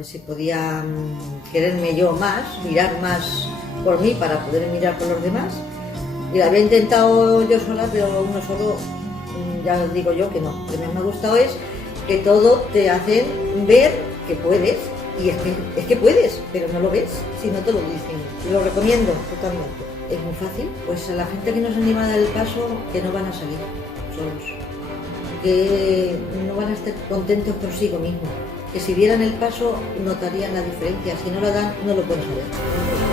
ver si podía quererme yo más, mirar más por mí para poder mirar por los demás. Y la había intentado yo sola, pero uno solo, ya digo yo que no. Lo que más me ha gustado es que todo te hacen ver que puedes, y es que puedes, pero no lo ves si no te lo dicen. Lo recomiendo totalmente. Es muy fácil, pues a la gente que no se anima a dar el paso, que no van a salir solos, que no van a estar contentos consigo mismos, que si dieran el paso notarían la diferencia, si no la dan no lo pueden saber.